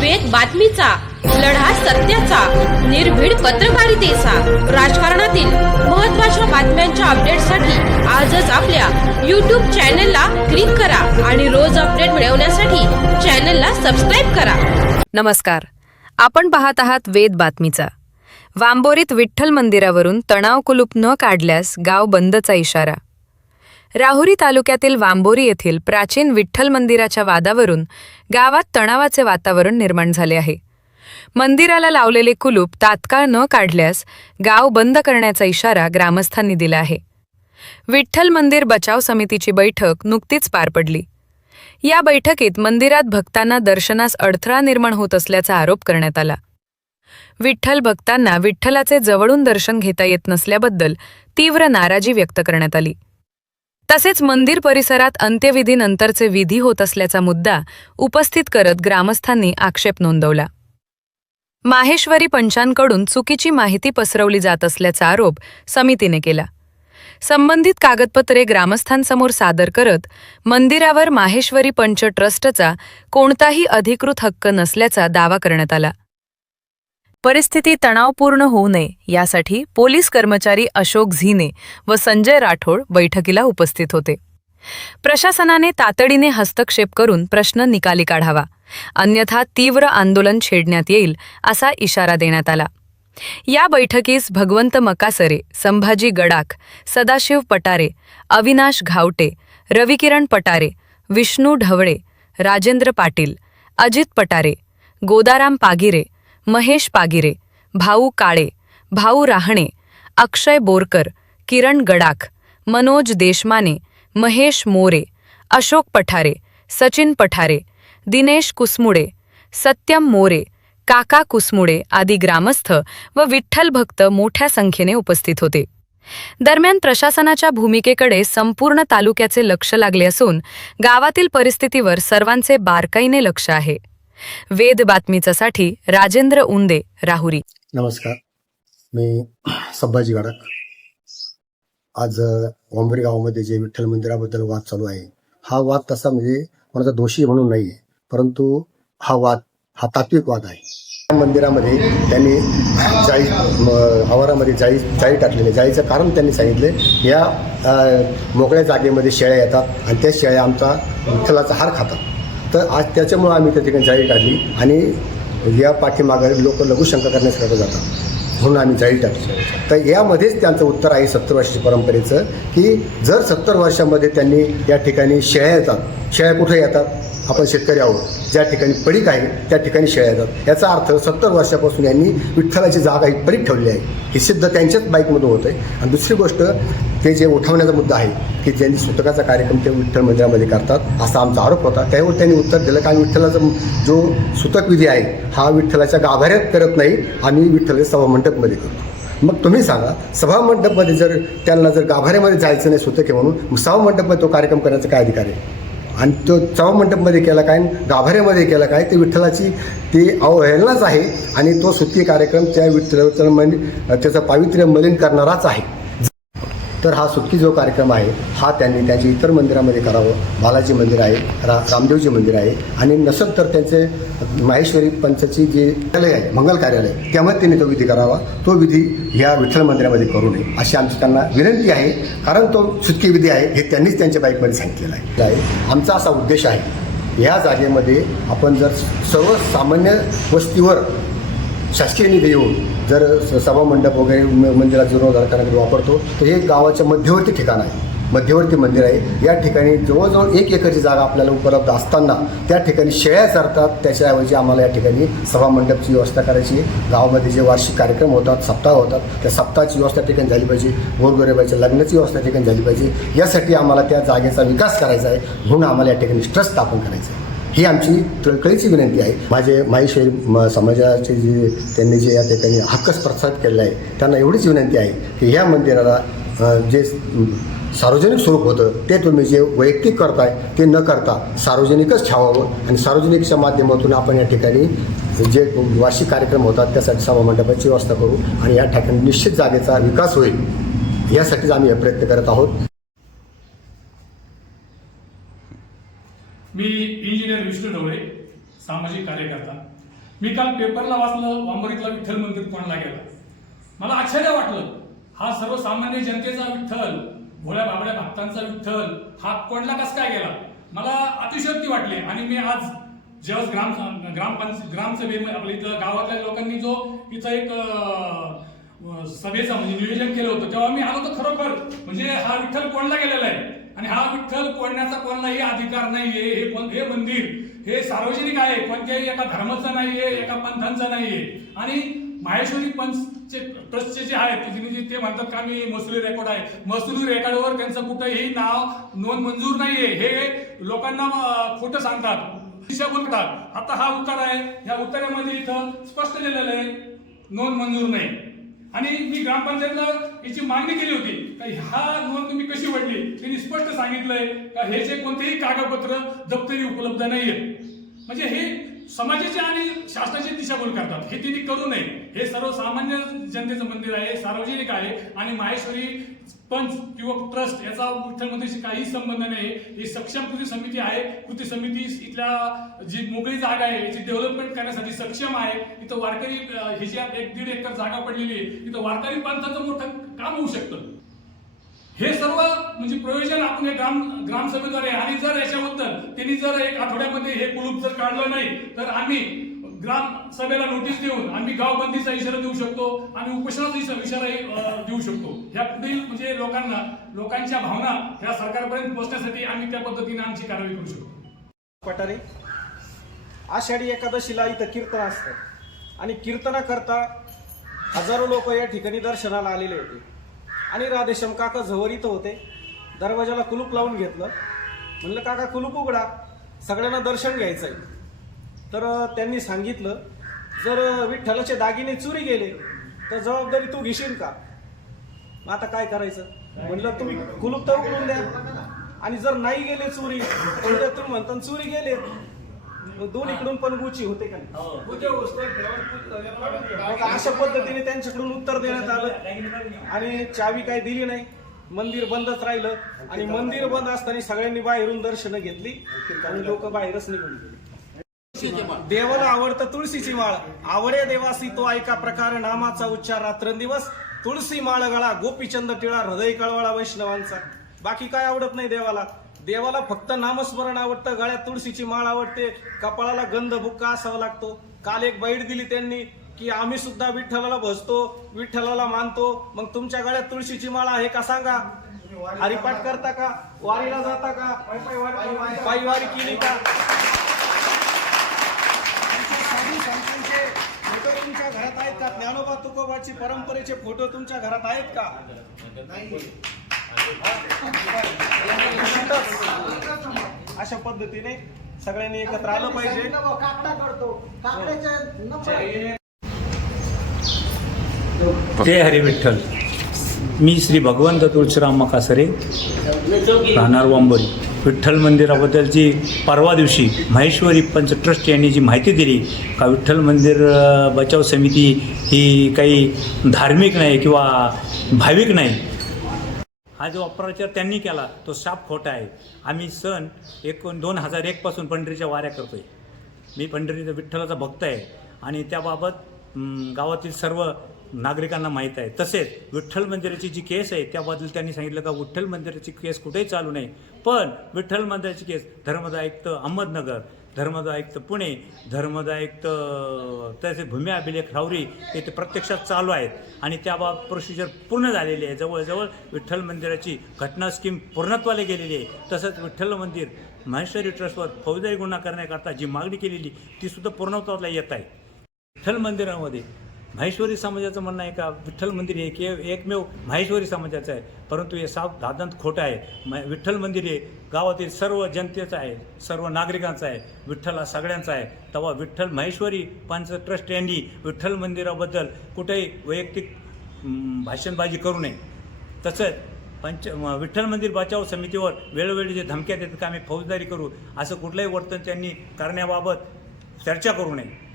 वेद बातमीचा, लढा सत्याचा, निर्भीड पत्रकारितेचा, राजकारणातील महत्त्वाच्या बातम्यांच्या अपडेटसाठी आजच आपल्या YouTube चॅनलला क्लिक करा आणि रोज अपडेट मिळवण्यासाठी चॅनलला सबस्क्राइब करा. नमस्कार, आपण पाहत आहात वेद बातमीचा. वांबोरीत विठ्ठल मंदिरावरून तणाव कुलूप न काढल्यास गाव बंदचा इशारा. राहुरी तालुक्यातील वांबोरी येथील प्राचीन विठ्ठल मंदिराच्या वादावरून गावात तणावाचे वातावरण निर्माण झाले आहे. मंदिराला लावलेले कुलूप तात्काळ न काढल्यास गाव बंद करण्याचा इशारा ग्रामस्थांनी दिला आहे. विठ्ठल मंदिर बचाव समितीची बैठक नुकतीच पार पडली. या बैठकीत मंदिरात भक्तांना दर्शनास अडथळा निर्माण होत असल्याचा आरोप करण्यात आला. विठ्ठल भक्तांना विठ्ठलाचे जवळून दर्शन घेता येत नसल्याबद्दल तीव्र नाराजी व्यक्त करण्यात आली. तसेच मंदिर परिसरात अंत्यविधीनंतरचे विधी होत असल्याचा मुद्दा उपस्थित करत ग्रामस्थांनी आक्षेप नोंदवला. माहेश्वरी पंचांकडून चुकीची माहिती पसरवली जात असल्याचा आरोप समितीने केला. संबंधित कागदपत्रे ग्रामस्थांसमोर सादर करत मंदिरावर माहेश्वरी पंच ट्रस्टचा कोणताही अधिकृत हक्क नसल्याचा दावा करण्यात आला. परिस्थिती तणावपूर्ण होऊ नये यासाठी पोलीस कर्मचारी अशोक झीने व संजय राठोड बैठकीला उपस्थित होते. प्रशासनाने तातडीने हस्तक्षेप करून प्रश्न निकाली काढावा, अन्यथा तीव्र आंदोलन छेडण्यात येईल असा इशारा देण्यात आला. या बैठकीस भगवंत मकासरे, संभाजी गडाख, सदाशिव पटारे, अविनाश घावटे, रविकिरण पटारे, विष्णू ढवळे, राजेंद्र पाटील, अजित पटारे, गोदाराम पागिरे, महेश पागिरे, भाऊ काळे, भाऊ राहणे, अक्षय बोरकर, किरण गडाख, मनोज देशमाने, महेश मोरे, अशोक पठारे, सचिन पठारे, दिनेश कुसमुडे, सत्यम मोरे, काका कुसमुडे आदी ग्रामस्थ व विठ्ठल भक्त मोठ्या संख्येने उपस्थित होते. दरम्यान प्रशासनाच्या भूमिकेकडे संपूर्ण तालुक्याचे लक्ष लागले असून गावातील परिस्थितीवर सर्वांचे बारकाईने लक्ष आहे. वेद बातमीसाठी राजेंद्र उंदे, राहुरी. नमस्कार, मी संभाजी गडाख. आज वांबोरी गावामध्ये जे विठ्ठल मंदिराबद्दल वाद चालू आहे, हा वाद तसा म्हणजे कोणाचा दोषी म्हणून नाही आहे, परंतु हा वाद हा तात्विक वाद आहे. या मंदिरामध्ये त्यांनी आवारामध्ये जाळी टाकलेली. जाळीचं कारण त्यांनी सांगितले, या मोकळ्या जागेमध्ये शेळ्या येतात आणि त्या शेळ्या आमचा विठ्ठलाचा हार खातात. तर आज त्याच्यामुळं आम्ही त्या ठिकाणी जाळी काढली आणि या पाठीमागे लोक लघुशंका करण्यासाठी जातात म्हणून आम्ही जाळी टाकली. तर यामध्येच त्यांचं उत्तर आहे 70 वर्षाच्या परंपरेचं, की जर 70 वर्षामध्ये त्यांनी या ठिकाणी शेळ्या येतात. शेळ्या कुठे येतात? आपण शेतकरी आहोत, ज्या ठिकाणी पडीक आहे त्या ठिकाणी शेळ्या येतात. याचा अर्थ 70 वर्षापासून यांनी विठ्ठलाची जागा ही पडीक ठेवली आहे. हे सिद्ध त्यांच्याच बाईकमधून होतं आहे. आणि दुसरी गोष्ट, ते जे उठवण्याचा मुद्दा आहे की ज्यांनी सुतकाचा कार्यक्रम ते विठ्ठल मंदिरामध्ये करतात असा आमचा आरोप होता. त्यावर त्यांनी उत्तर दिलं, कारण विठ्ठलाचा जो सुतक विधी आहे हा विठ्ठलाच्या गाभाऱ्यात करत नाही, आम्ही विठ्ठलाच्या सभामंडपमध्ये करतो. मग तुम्ही सांगा, सभामंडपमध्ये जर त्यांना जर गाभाऱ्यामध्ये जायचं नाही सुतक आहे म्हणून, सभामंडपमध्ये तो कार्यक्रम करण्याचा काय अधिकार आहे? आणि तो सभामंडपमध्ये केला काय, गाभाऱ्यामध्ये केला काय, ते विठ्ठलाची ती अवहेलनाच आहे. आणि तो सुतकी कार्यक्रम त्या विठ्ठल त्याचं पावित्र्य मलिन करणाराच आहे. तर हा सुतकी जो कार्यक्रम आहे हा त्यांनी त्यांच्या इतर मंदिरामध्ये करावं. बालाजी मंदिर आहे, रामदेवजी मंदिर आहे, आणि नसेल तर त्यांचे माहेश्वरी पंचाची जे कार्यालय आहे, मंगल कार्यालय, त्यामध्ये त्यांनी तो विधी करावा. तो विधी ह्या विठ्ठल मंदिरामध्ये करू नये अशी आमची त्यांना विनंती आहे. कारण तो सुतकी विधी आहे हे त्यांनीच त्यांच्या बाईकमध्ये सांगितलेलं आहे. आमचा असा उद्देश आहे, ह्या जागेमध्ये आपण जर सर्वसामान्य वस्तीवर शासकीय निधी येऊन जर सभामंडप वगैरे मंदिरात जीर्णोद्धार करण्यासाठी वापरतो, तर हे गावाच्या मध्यवर्ती ठिकाण आहे, मध्यवर्ती मंदिर आहे. या ठिकाणी जवळजवळ 1 एकरची जागा आपल्याला उपलब्ध असताना त्या ठिकाणी शेळ्या चरतात. त्याच्याऐवजी आम्हाला या ठिकाणी सभामंडपची व्यवस्था करायची. गावामध्ये जे वार्षिक कार्यक्रम होतात, सप्ताह होतात, त्या सप्ताहाची व्यवस्था ठिकाणी झाली पाहिजे. गोरगरिबाच्या लग्नाची व्यवस्था ठिकाणी झाली पाहिजे. यासाठी आम्हाला त्या जागेचा विकास करायचा आहे, म्हणून आम्हाला या ठिकाणी ट्रस्ट स्थापन करायचं आहे. ही आमची तळकळीची विनंती आहे. माझे माहेश्वरी समाजाचे जे त्यांनी जे या ठिकाणी हक्क प्रस्थापित केलेला आहे, त्यांना एवढीच विनंती आहे की ह्या मंदिराला जे सार्वजनिक स्वरूप होतं ते तुम्ही जे वैयक्तिक करताय ते न करता सार्वजनिकच ठेवावं. आणि सार्वजनिकच्या माध्यमातून आपण या ठिकाणी जे वार्षिक कार्यक्रम होतात त्यासाठी सभामंडपाची व्यवस्था करू आणि या ठिकाणी निश्चित जागेचा विकास होईल, यासाठीच आम्ही प्रयत्न करत आहोत. मी इंजिनियर विष्णू ढवळे, सामाजिक कार्यकर्ता. मी काल पेपरला वाचलं वांबोरीतला विठ्ठल मंदिर कोणाला गेला. मला आश्चर्य वाटलं, हा सर्वसामान्य जनतेचा विठ्ठल, भोळ्या बाबड्या भक्तांचा विठ्ठल हा कोणला कस काय गेला. मला अतिशयोक्ती वाटली. आणि मी आज जेव्हा ग्रामसभेमध्ये आपल्या इथं गावातल्या लोकांनी जो इथं एक सभेचं म्हणजे नियोजन केलं होतं, तेव्हा मी आलो तर खरोखर म्हणजे हा विठ्ठल कोणला गेलेला आहे आणि हा विठ्ठल कोणण्याचा कोणलाही अधिकार नाहीये. हे मंदिर हे सार्वजनिक आहे, कोणत्याही एका धर्माचं नाहीये, एका पंथांचं नाहीये. आणि माहेश्वरी पंचचे ट्रस्टचे जे आहेत ते म्हणतात का मी महसुली रेकॉर्ड आहे, महसुली रेकॉर्डवर त्यांचं कुठेही नाव नोंद मंजूर नाहीये. हे लोकांना खोटं सांगतात, दिशाभूल करतात. आता हा उतार आहे, या उतार्यामध्ये इथं स्पष्ट लिहिलेलं आहे नोंद मंजूर नाही. आणि मी ग्रामपंचायतला याची मागणी केली होती का हा नोंद तुम्ही कशी वडली. त्यांनी स्पष्ट सांगितलंय का हे जे कोणतेही कागदपत्र दप्तरी उपलब्ध नाहीये. म्हणजे हे समाजाचे आणि शासनाची दिशाभूल करतात. हे त्यांनी करू नये. हे सर्वसामान्य जनतेचं मंदिर आहे, सार्वजनिक आहे आणि माहेश्वरी पंच किंवा ट्रस्ट याचा विठ्ठल मंदिराशी काही संबंध नाही. ही सक्षम कृती समिती आहे. कृती समिती इथल्या जी मोकळी जागा आहे याची डेव्हलपमेंट करण्यासाठी सक्षम आहे. इथं वारकरी ही जी 1-1.5 एकर जागा पडलेली आहे, इथं वारकरी पंथाचं मोठं काम होऊ शकतं. हे सर्व म्हणजे प्रयोजन आपण हे ग्रामसभेद्वारे. आणि जर याच्याबद्दल त्यांनी जर 1 आठवड्यामध्ये हे कुलूप जर काढलं नाही तर आम्ही ग्रामसभेला नोटीस देऊन आम्ही गावबंदीचा इशारा देऊ शकतो आणि उपोषणाचा इशाराही देऊ शकतो. ह्या पुढील म्हणजे लोकांच्या भावना ह्या सरकारपर्यंत पोहोचण्यासाठी आम्ही त्या पद्धतीने आमची कारवाई करू शकतो. पठारे आषाढी एकादशीला इथं कीर्तन असतं आणि कीर्तना करता हजारो लोक या ठिकाणी दर्शनाला आलेले होते. आणि राधेश्याम काका जवळ इथं होते. दरवाजाला कुलूप लावून घेतलं. म्हणलं काका कुलूप उघडा, सगळ्यांना दर्शन घ्यायचं आहे. तर त्यांनी सांगितलं जर विठ्ठलाचे दागिने चोरी गेले तर जबाबदारी तू घेशील का. मग आता काय करायचं. म्हणलं तुम्ही कुलूप तर उघडून द्या आणि जर नाही गेले चोरी तर तुम्ही म्हणता चोरी गेले, दोन्हीकडून पण गुची होते का नाही. अशा पद्धतीने त्यांच्याकडून उत्तर देण्यात आलं आणि चावी काही दिली नाही. मंदिर बंदच राहिलं आणि मंदिर बंद असताना सगळ्यांनी बाहेरून दर्शनं घेतली आणि लोक बाहेरच निघून गेले. देवाला आवडतं तुळशीची माळ, आवडे देवासी तो ऐका प्रकार नामाचा उच्चार रात्रंदिवस. तुळशी माळ गळा गोपीचंद टिळा हृदय कळवळा वैष्णवांचा. बाकी काय आवडत नाही देवाला. देवाला फक्त नामस्मरण आवडतं, गळ्यात तुळशीची माळ आवडते, कपाळाला गंध बुक्का असावा लागतो. काल एक बाईट दिली त्यांनी की आम्ही सुद्धा विठ्ठलाला भजतो, विठ्ठलाला मानतो. मग तुमच्या गळ्यात तुळशीची माळ आहे का सांगा. हरिपाठ करता का, वारीला जाता का, पायी वारी केली का. संतांचे फोटो तुमच्या घरात आहेत का. ज्ञानोबा तुकोबाची परंपरेचे फोटो तुमच्या घरात आहेत का. अशा पद्धतीने सगळ्यांनी एकत्र आलं पाहिजे. जय हरी विठ्ठल. मी श्री भगवंत तुळशीराम मकासरे, राहणार वांबोरी. विठ्ठल मंदिराबद्दलची परवा दिवशी महेश्वरी पंच ट्रस्ट यांनी जी माहिती दिली का विठ्ठल मंदिर बचाव समिती ही काही धार्मिक नाही किंवा भाविक नाही, हा जो अपप्रचार त्यांनी केला तो साफ खोटा आहे. आम्ही सन 2001 पासून पंढरीच्या वाऱ्या करतोय. मी पंढरीचा विठ्ठलाचा भक्त आहे आणि त्याबाबत गावातील सर्व नागरिकांना माहीत आहे. तसेच विठ्ठल मंदिराची जी केस आहे त्याबद्दल त्यांनी सांगितलं का विठ्ठल मंदिराची केस कुठेही चालू नाही, पण विठ्ठल मंदिराची केस धर्मदायुक्त अहमदनगर, धर्मदायुक्त पुणे, धर्मदायुक्त तसे भूमी अभिलेख राहुरी येथे प्रत्यक्षात चालू आहेत आणि त्याबाबत प्रोसिजर पूर्ण झालेली आहे. जवळजवळ विठ्ठल मंदिराची घटना स्कीम पूर्णत्वाला गेलेली आहे. तसंच विठ्ठल मंदिर महेश्वरी ट्रस्टवर फौजदारी गुन्हा करण्याकरता जी मागणी केलेली तीसुद्धा पूर्णत्वाला येत आहे. विठ्ठल मंदिरामध्ये महेश्वरी समाजाचं म्हणणं आहे का विठ्ठल मंदिर हे एकमेव महेश्वरी समाजाचं आहे, परंतु हे साफ दादांत खोटं आहे. विठ्ठल मंदिर हे गावातील सर्व जनतेचं आहे, सर्व नागरिकांचं आहे, विठ्ठल हा सगळ्यांचा आहे. तेव्हा विठ्ठल महेश्वरी पंच ट्रस्ट यांनी विठ्ठल मंदिराबद्दल कुठेही वैयक्तिक भाषणबाजी करू नये. तसंच विठ्ठल मंदिर बचाव समितीवर वेळोवेळी जे धमक्या देतात का आम्ही फौजदारी करू, असं कुठलंही वर्तन त्यांनी करण्याबाबत चर्चा करू नये.